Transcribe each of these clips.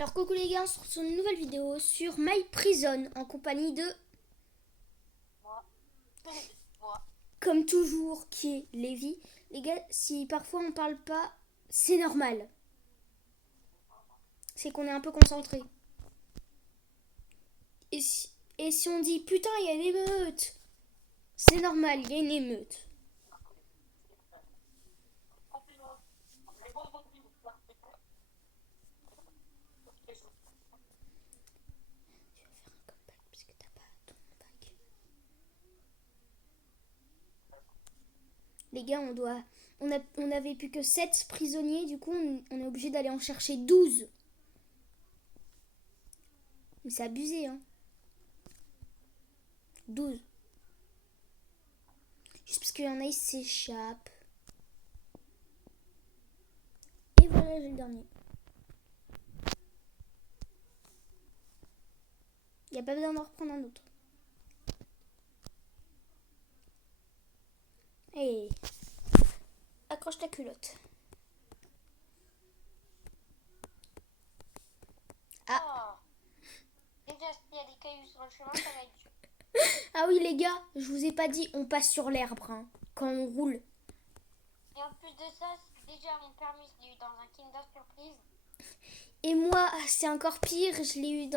Alors coucou les gars, on se retrouve sur une nouvelle vidéo sur My Prison en compagnie de, Moi. Moi. comme toujours, qui est Lévi. Les gars, si parfois on parle pas, c'est normal. C'est qu'on est un peu concentré. Et si on dit putain, il y a une émeute, c'est normal, il y a une émeute. Parce que t'as pas ton bac. Les gars, on avait plus que 7 prisonniers, du coup on est obligé d'aller en chercher 12. Mais c'est abusé, hein. 12. Juste parce qu'il y en a, ils s'échappent. Et voilà, j'ai le dernier. Il n'y a pas besoin d'en reprendre un autre. Hey, accroche ta culotte. Ah. Ah. Déjà, s'il y a des cailloux sur le chemin, ça va être dur. Ah oui les gars, je vous ai pas dit, on passe sur l'herbe hein, quand on roule. Et en plus de ça, déjà mon permis, je l'ai eu dans un Kinder Surprise. Et moi, c'est encore pire, je l'ai eu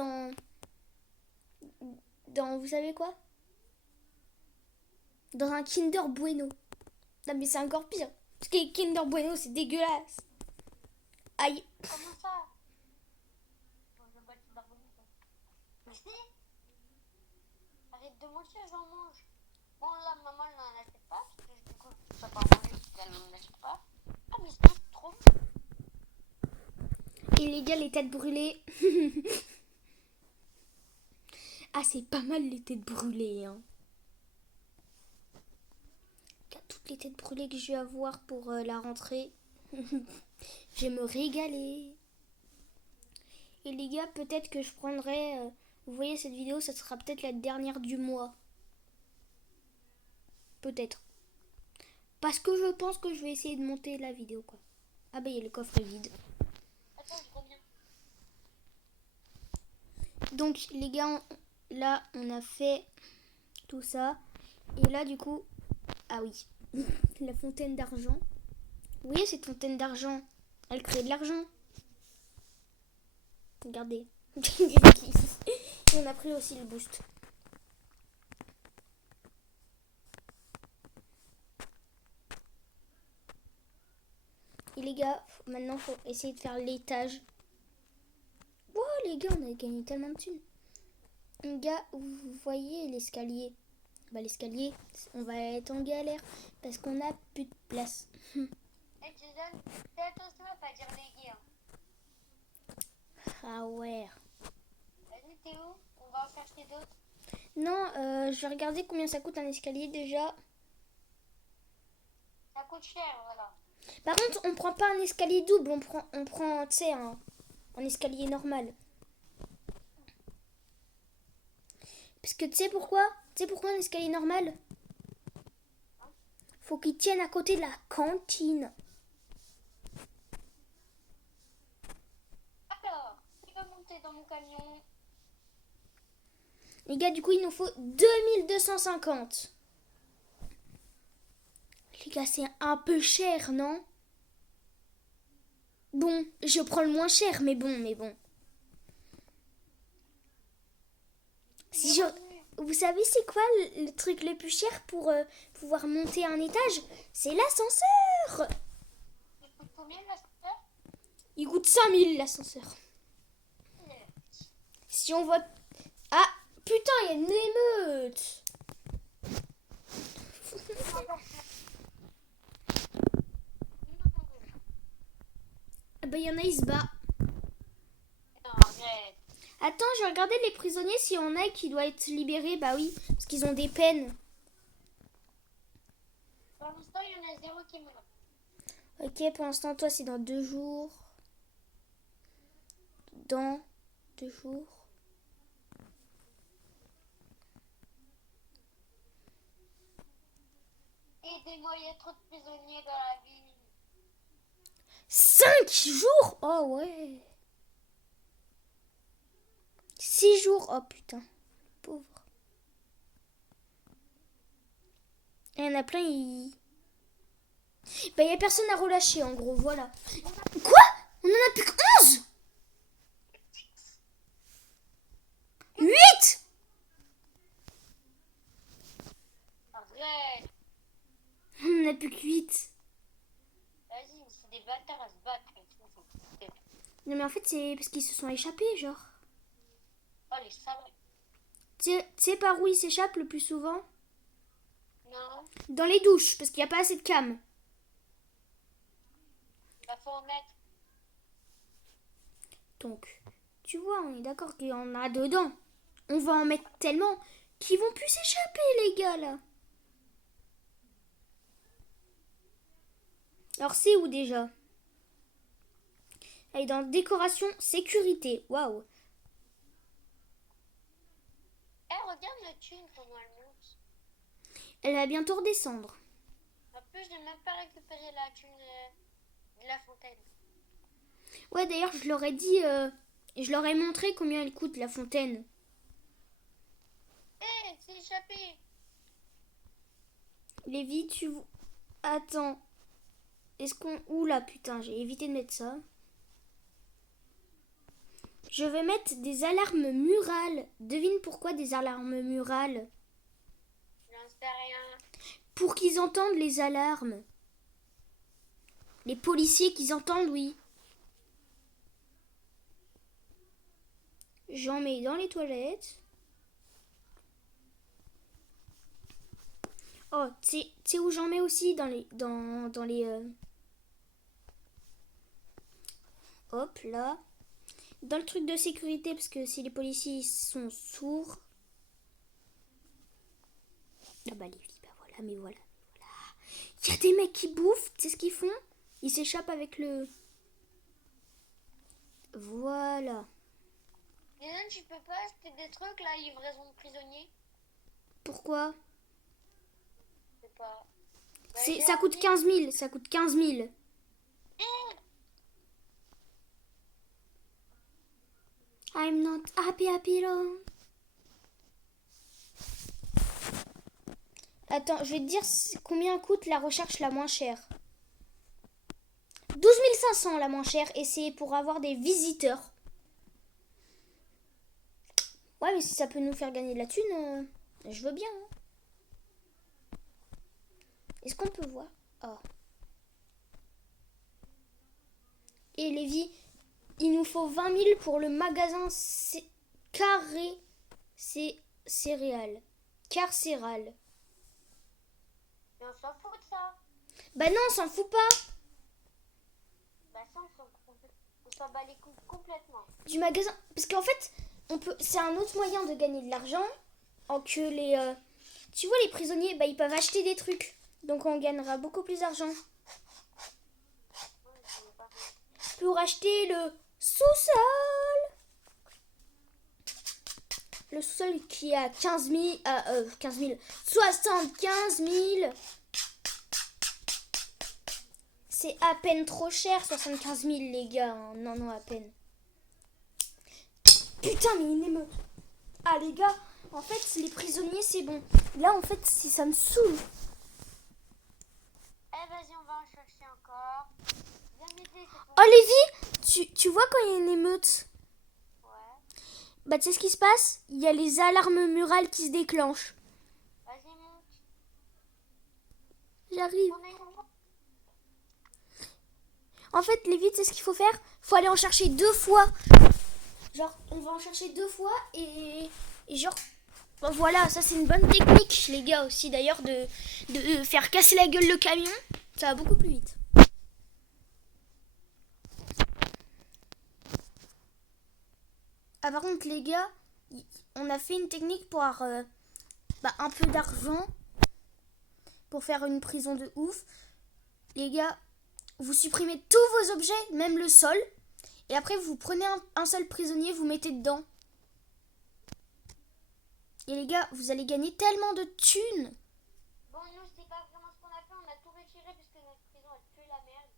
vous savez quoi? Dans un Kinder Bueno. Non mais c'est encore pire. Parce que les Kinder Bueno, c'est dégueulasse. Aïe. Comment ça? Bon, je veux pas le Kinder Bueno, ça. Mais si. Arrête de mentir, j'en mange. Bon, là, maman, elle n'en achète pas. Parce que du coup, je ne peux pas manger parce qu'elle n'en achète pas. Ah, mais c'est trop bon. Et les gars, les têtes brûlées. Ah, c'est pas mal les têtes brûlées, hein. Toutes les têtes brûlées que je vais avoir pour la rentrée. Je vais me régaler. Et les gars, peut-être que je prendrai... vous voyez cette vidéo, ça sera peut-être la dernière du mois. Peut-être. Parce que je pense que je vais essayer de monter la vidéo, quoi. Ah bah, il y a le coffre est vide. Attends, je reviens. Donc, les gars, là, on a fait tout ça. Et là, du coup... Ah oui. La fontaine d'argent. Vous voyez cette fontaine d'argent? Elle crée de l'argent. Regardez. Et on a pris aussi le boost. Et les gars, maintenant faut essayer de faire l'étage. Wow les gars, on a gagné tellement de thunes. Les gars, vous voyez l'escalier? Bah l'escalier, on va être en galère parce qu'on a plus de place. Hey, Jason, fais attention à pas dire les gars. Ah ouais. Vas-y, t'es où? On va en chercher d'autres. Non, je vais regarder combien ça coûte un escalier déjà. Ça coûte cher, voilà. Par contre, on prend pas un escalier double, on prend tu sais, un escalier normal. Parce que tu sais pourquoi? Tu sais pourquoi un escalier normal? Faut qu'il tienne à côté de la cantine. Alors, qui veut monter dans mon camion? Les gars, du coup, il nous faut 2250. Les gars, c'est un peu cher, non? Bon, je prends le moins cher, mais bon. Si je... Vous savez, c'est quoi le truc le plus cher pour pouvoir monter un étage? C'est l'ascenseur. Il coûte combien l'ascenseur? Il coûte 5000 l'ascenseur. Si on vote... Ah, putain, il y a une émeute. Ah bah, il y en a, il se bat. Non, arrête. Attends, je vais regarder les prisonniers s'il y en a qui doivent être libérés. Bah oui, parce qu'ils ont des peines. Pour l'instant, il y en a zéro qui meurt. Ok, pour l'instant, toi, c'est dans 2 jours. Dans 2 jours. Aidez-moi, il y a trop de prisonniers dans la ville. 5 jours. Oh ouais. 6 jours. Oh putain, pauvre. Il y en a plein, Bah, il n'y a personne à relâcher, en gros, voilà. Quoi? On en a plus que 11? 8? Arrête. On en a plus que 8. Vas-y, c'est des bâtards à se battre. Non, mais en fait, c'est parce qu'ils se sont échappés, genre. Oh, les salauds. Tu sais par où ils s'échappent le plus souvent? Non, Dans les douches, parce qu'il n'y a pas assez de cam. il faut en mettre. Donc, tu vois, on est d'accord qu'il y en a dedans. On va en mettre tellement qu'ils vont plus s'échapper, les gars, là. Alors, c'est où déjà? Elle est dans décoration, sécurité. Waouh. Eh, regarde la thune, comment elle monte. Elle va bientôt redescendre. En plus, je n'ai même pas récupéré la thune de la fontaine. Ouais, d'ailleurs, je leur ai dit, je leur ai montré combien elle coûte, la fontaine. Eh, c'est échappé. Lévi, Attends. Est-ce qu'on... Oula, putain, j'ai évité de mettre ça. Je vais mettre des alarmes murales. Devine pourquoi des alarmes murales? J'en sais rien. Pour qu'ils entendent les alarmes. Les policiers qu'ils entendent, oui. J'en mets dans les toilettes. Oh, tu sais où j'en mets aussi? Dans les... Hop, là. Dans le truc de sécurité, parce que si les policiers sont sourds... Ah bah, bah voilà, mais voilà. Il y a des mecs qui bouffent, tu sais ce qu'ils font? Ils s'échappent avec le... Voilà. Dylan, tu peux pas acheter des trucs, là, livraison de prisonniers? Pourquoi? Je sais pas. Bah, Ça coûte 15 000, ça coûte 15 000. I'm not happy long. Attends, je vais te dire combien coûte la recherche la moins chère. 12 500 la moins chère, et c'est pour avoir des visiteurs. Ouais, mais si ça peut nous faire gagner de la thune, je veux bien. Hein. Est-ce qu'on peut voir? Oh. Et Lévi, il nous faut 20 000 pour le magasin carré céréales. Carcéral. Mais on s'en fout de ça. Bah non, on s'en fout pas. Bah ça, on s'en bat les couilles complètement. Du magasin. Parce qu'en fait, c'est un autre moyen de gagner de l'argent. En que les... tu vois, les prisonniers, bah, ils peuvent acheter des trucs. Donc on gagnera beaucoup plus d'argent. Pour acheter le sous-sol. Le sous-sol qui est à 15 000... 75 000. C'est à peine trop cher, 75 000, les gars. Non, à peine. Putain, mais une émeute. Ah, les gars, en fait, les prisonniers, c'est bon. Là, en fait, ça me saoule. Eh, vas-y, on va en chercher encore. Viens m'aider, Oh, Lévi, tu vois quand il y a une émeute? Ouais. Bah, tu sais ce qui se passe? Il y a les alarmes murales qui se déclenchent. Vas-y, monte. J'arrive. On est où? En fait, Lévi, tu sais ce qu'il faut faire? Faut aller en chercher 2 fois. Genre, on va en chercher 2 fois et genre... Bon, voilà, ça c'est une bonne technique, les gars, aussi, d'ailleurs, de faire casser la gueule le camion. Ça va beaucoup plus vite. Ah, par contre, les gars, on a fait une technique pour avoir un peu d'argent pour faire une prison de ouf. Les gars, vous supprimez tous vos objets, même le sol, et après vous prenez un seul prisonnier, vous mettez dedans. Et les gars, vous allez gagner tellement de thunes. Bon, nous, c'est pas vraiment ce qu'on a fait, on a tout retiré parce que notre prison, elle pue la merde.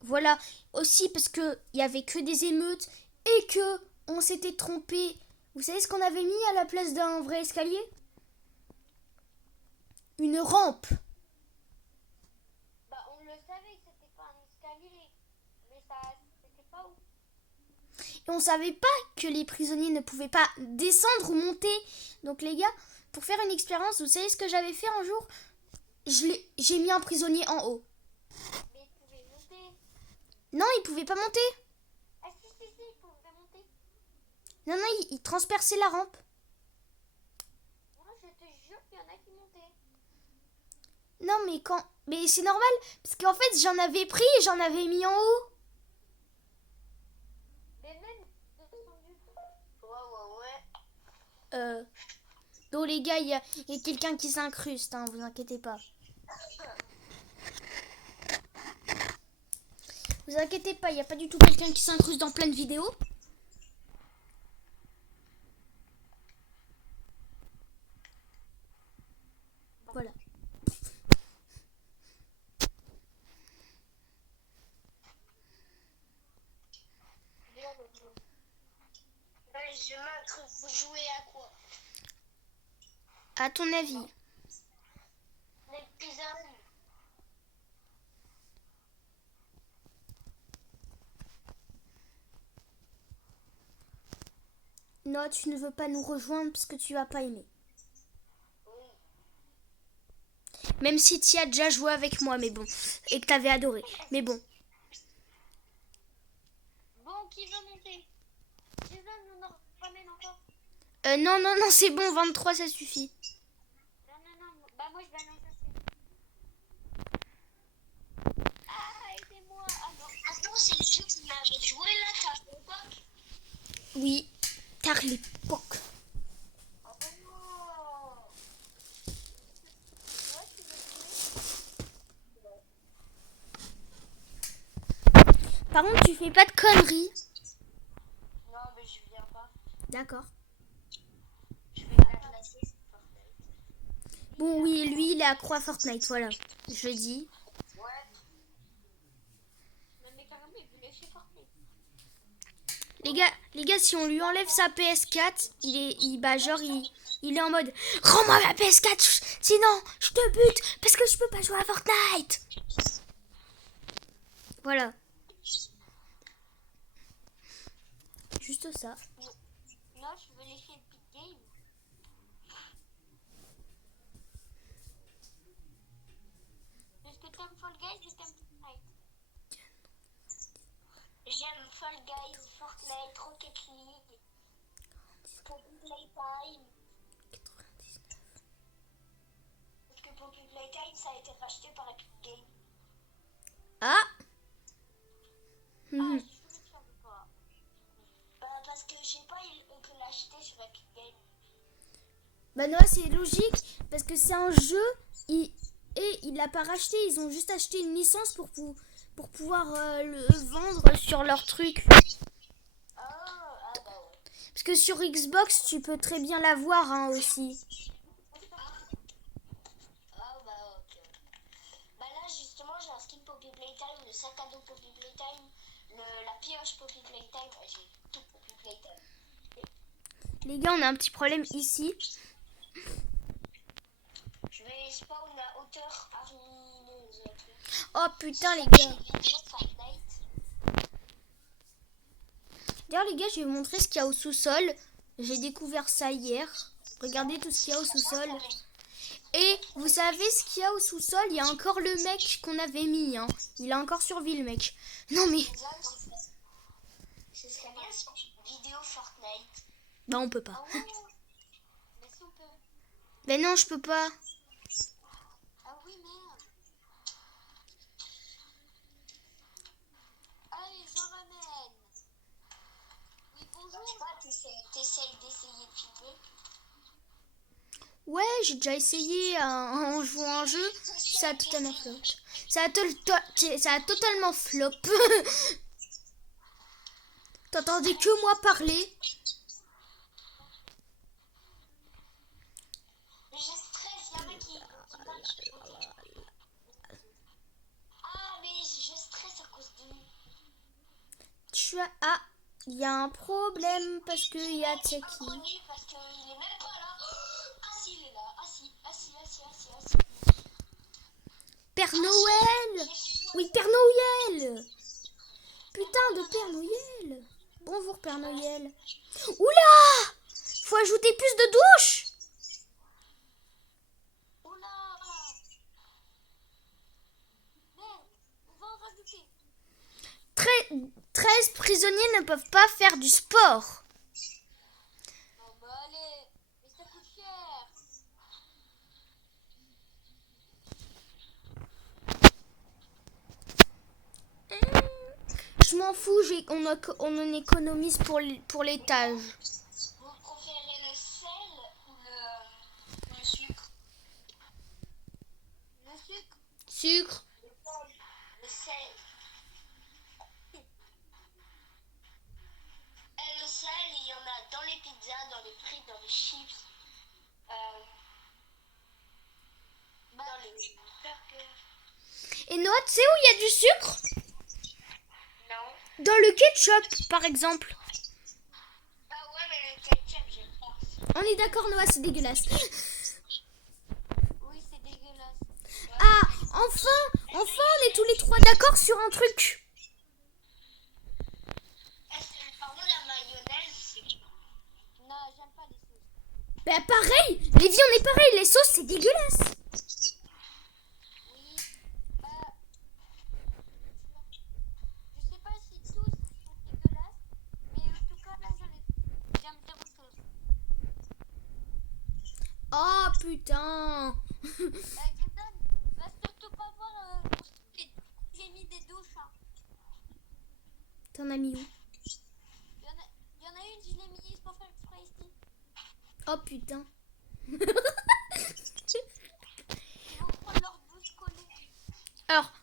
Voilà, aussi parce que il y avait que des émeutes et que on s'était trompé. Vous savez ce qu'on avait mis à la place d'un vrai escalier? Une rampe. Bah, on le savait que c'était pas un escalier. Mais ça, c'était pas où. Et on savait pas que les prisonniers ne pouvaient pas descendre ou monter. Donc les gars, pour faire une expérience, vous savez ce que j'avais fait un jour? J'ai mis un prisonnier en haut. Mais il pouvait monter. Non, il pouvait pas monter. Ah si, si, si, il pouvait monter. Non, non, il transperçait la rampe. Moi, je te jure qu'il y en a qui montaient. Non, mais quand... Mais c'est normal, parce qu'en fait, j'en avais pris et j'en avais mis en haut. Mais même descendu. Ouais. Donc les gars, il y a quelqu'un qui s'incruste, hein, vous inquiétez pas. Vous inquiétez pas, il n'y a pas du tout quelqu'un qui s'incruste dans plein de vidéos. Voilà. Je m'incruste. Vous jouez à quoi? À ton avis? Les pizzas. Non, tu ne veux pas nous rejoindre parce que tu vas pas aimer. Oui. Même si tu y as déjà joué avec moi, mais bon. Et que t'avais adoré. Mais bon. Bon, qui veut monter? Jason, on en ramène encore. Non, non, non, c'est bon, 23, ça suffit. Non, non, non. Bah, moi, je vais aller en chercher. Ah, aidez-moi. Attends, c'est le jeu qui m'a joué là, ça fait pas. Oui, car l'époque. Oh non. Ouais, tu veux jouer? Par contre, tu fais pas de conneries. Non, mais je viens pas. D'accord. Je vais la classer sur Fortnite. Bon, oui, lui, il est accro à Fortnite, voilà. Je dis. Ouais. Mais carrément, il voulait chez Fortnite. Les gars, si on lui enlève sa PS4, il est en mode rends-moi ma PS4, sinon je te bute parce que je peux pas jouer à Fortnite. Voilà. Juste ça. Là, je veux laisser Epic Game. Est-ce que t'aimes Fall Guys ou t'aimes Fortnite? J'aime Fall Guys, Fortnite, Rocket League, Poppy Playtime. 99. Parce que Poppy Playtime, ça a été racheté par Epic Game. Ah. Ah, Mhm. je ne savais pas. Bah, parce que je sais pas, on peut l'acheter sur Epic Game. Bah non, c'est logique parce que c'est un jeu et il l'a pas racheté, ils ont juste acheté une licence pour pouvoir le vendre sur leur truc. Ah bah ouais. Parce que sur Xbox, tu peux très bien l'avoir hein, aussi. Ah bah ok. Bah là justement j'ai un skin Poppy Playtime, le sac à dos Poppy Playtime, la pioche Poppy Playtime, j'ai tout Poppy Playtime. Les gars, on a un petit problème ici. Je vais spawn à hauteur harmonieuse. Oh putain les gars. D'ailleurs les gars, je vais vous montrer ce qu'il y a au sous-sol. J'ai découvert ça hier. Regardez tout ce qu'il y a au sous-sol. Et vous savez ce qu'il y a au sous-sol? Il y a encore le mec qu'on avait mis. Hein. Il a encore survécu le mec. Non mais... Ce serait bien sur vidéo Fortnite. Bah on peut pas. Oh, mais si on peut. Ben non, je peux pas. Ah oui merde. Allez, j'en ramène. Oui bonjour. Je sais pas, t'essayes d'essayer de filmer. Ouais, j'ai déjà essayé en jouant à un jeu. Ça a totalement flop. Ça a totalement flop. T'entendais que moi parler. Mais je stresse, il y en a qui Ah mais je stresse à cause de nous. Tu as... Ah, Il y a un problème parce qu'il y a Tseki. Inconnu parce qu'il est même pas là. Ah si, il est là. Ah si. Père Noël! Oui, Père Noël! Putain de Père Noël! Bonjour Père Noël. Oula! Faut ajouter plus de douches! Oula! Merde, on va en rajouter. 13 prisonniers ne peuvent pas faire du sport. Non bah allez, mais ça coûte cher. Je m'en fous, on en économise pour l'étage. Vous préférez le sel ou le sucre? Le sucre? Sucre. Le sel. Et le sel, il y en a dans les pizzas, dans les frites, dans les chips, dans les burgers. Et Noah, tu sais où il y a du sucre? Non. Dans le ketchup, par exemple. Ah ouais, mais le ketchup, j'aime pas. On est d'accord, Noah, c'est dégueulasse. Oui, c'est dégueulasse. Ah, enfin, on est tous les trois d'accord sur un truc. Par contre, la mayonnaise, c'est... Non, j'aime pas les sauces. Bah pareil, Lévi, on est pareil, les sauces, c'est dégueulasse. Oui, je sais pas si tous sont dégueulasses, mais en tout cas, là, j'aime zéro sauce. Oh putain. Jordan, va surtout pas voir j'ai mis des douches. Hein. T'en as mis où? Il y en a une, je l'ai mise pour faire exprès ici. Oh putain. Ils vont prendre leur douche collée. Alors,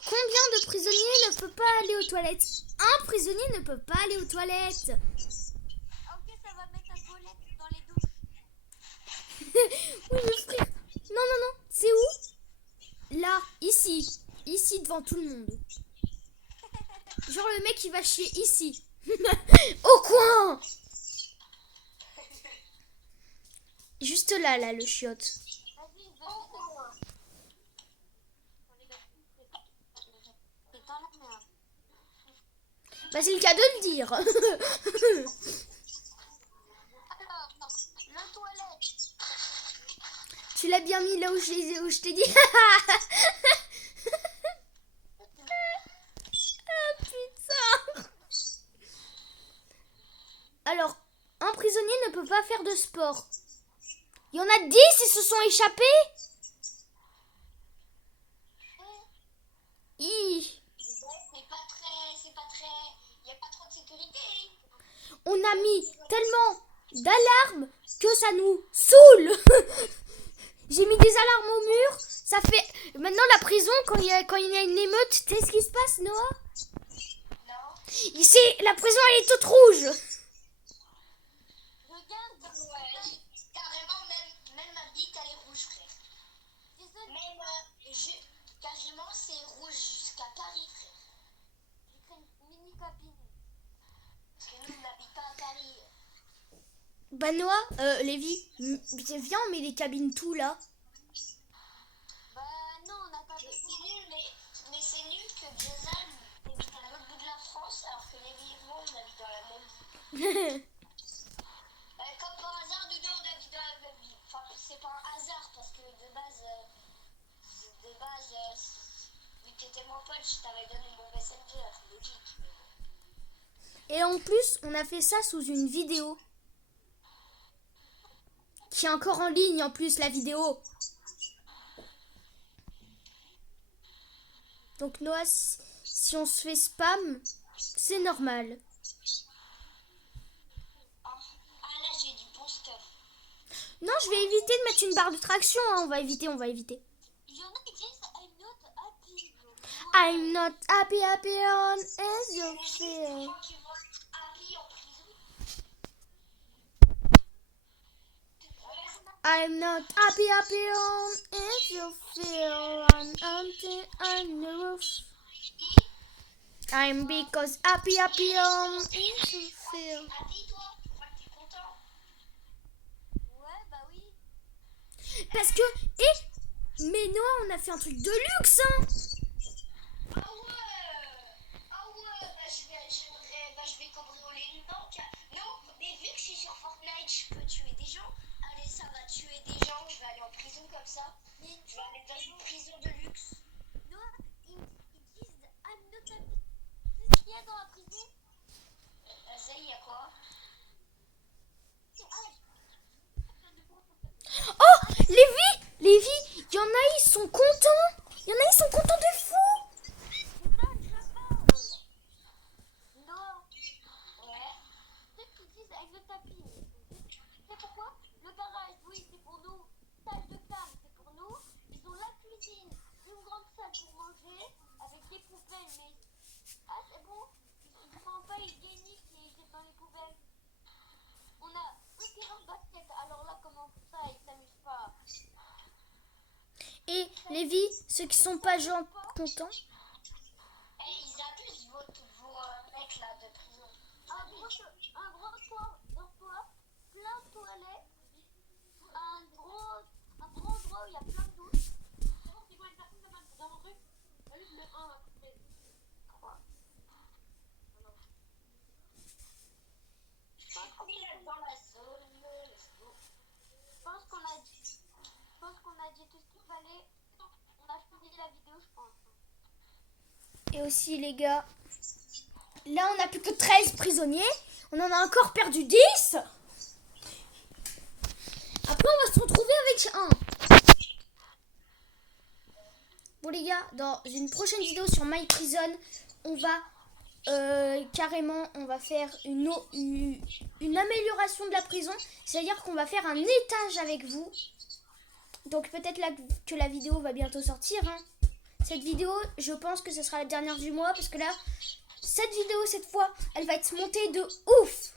combien de prisonniers ne peuvent pas aller aux toilettes? Un prisonnier ne peut pas aller aux toilettes. Ok, ça va mettre un toilette dans les douches. Oui, mais frère. Non, non, non. C'est où? Là, ici. Ici, devant tout le monde. Genre le mec, il va chier ici. Au coin. Juste là, le chiotte. Vas-y, je vais mettre c'est dans la merde. Bah, c'est le cas de le dire. Alors, le toilette. Tu l'as bien mis là où je t'ai dit. Ah, putain. Alors, un prisonnier ne peut pas faire de sport. Il y en a 10, ils se sont échappés. Hi. C'est pas très, il y a pas trop de sécurité. On a mis tellement d'alarmes que ça nous saoule. J'ai mis des alarmes au mur. Ça fait... Maintenant, la prison, quand il y a une émeute, tu sais ce qui se passe, Noah? Non. Ici, la prison, elle est toute rouge. Regarde, ouais. Carrément, même ma bite, elle est rouge, frère. Même, carrément, c'est rouge jusqu'à Paris, frère. J'ai fait une mini cabine. Parce que nous, on n'habite pas à Paris. Bah, Noah, Lévi, viens, on met les cabines tout là. Bah non, on n'a pas besoin. C'est nul, mais c'est nul que Jason habite à l'autre bout de la France, alors que Lévi et moi, on habite dans la même ville. Comme par hasard, nous deux, on habite dans la même ville. Enfin, c'est pas un hasard, parce que de base, vu que t'étais mon pote, je t'avais donné mon messenger, logique. Et en plus, on a fait ça sous une vidéo. Qui est encore en ligne, en plus, la vidéo. Donc, Noah, si on se fait spam, c'est normal. Ah là, j'ai du bon stuff. Non, je vais éviter de mettre une barre de traction. Hein. On va éviter. Il y en a qui disent I'm not happy. I'm not happy on as you feel. Les gens qui vont être happy en prison. I'm not happy on as you feel. I'm empty on the roof. I'm because happy feel. Happy, toi? Pourquoi t'es content? Ouais, bah oui. Parce que, mais Noah, on a fait un truc de luxe, hein. Ah ouais! Ah ouais! Je vais cambrioler une banque. Non, mais vu que je suis sur Fortnite, je peux tuer des gens. Allez, ça va tuer des gens. Je vais aller en prison comme ça. Je vais aller dans une prison de luxe. Non, ils disent I'm not happy. C'est ce qu'il y a dans la prison? Ça, il y a quoi? Oh, Lévi, il y en a, ils sont contents. Il y en a, ils sont contents de fou. C'est pourquoi le garage, oui, c'est pour nous. Salle de femme, c'est pour nous. Ils ont la cuisine, une grande salle pour manger, avec des poubelles, mais... Ah, c'est bon. Ils prennent pas hygiénique et ils jettent dans les poubelles. On a un terrain de basket, alors là, comment ça, ils s'amusent pas. Et Lévi, ceux qui sont pas gens contents. Eh, ils abusent vos mecs là de prison. Un gros toit, plein de toilettes, un gros endroit où il y a plein de douches. C'est quoi une personne dans mon truc? Vas-y, je mets un à côté. 3. Je pense qu'on est dans la zone. Je pense qu'on a dit tout ce qu'il fallait. On a fini la vidéo, je pense. Et aussi, les gars, là, on n'a plus que 13 prisonniers. On en a encore perdu 10. Après, on va se retrouver avec un. Bon, les gars, dans une prochaine vidéo sur My Prison, on va on va faire une amélioration de la prison. C'est-à-dire qu'on va faire un étage avec vous. Donc, peut-être que la vidéo va bientôt sortir, hein. Cette vidéo, je pense que ce sera la dernière du mois parce que là, cette vidéo, cette fois, elle va être montée de ouf.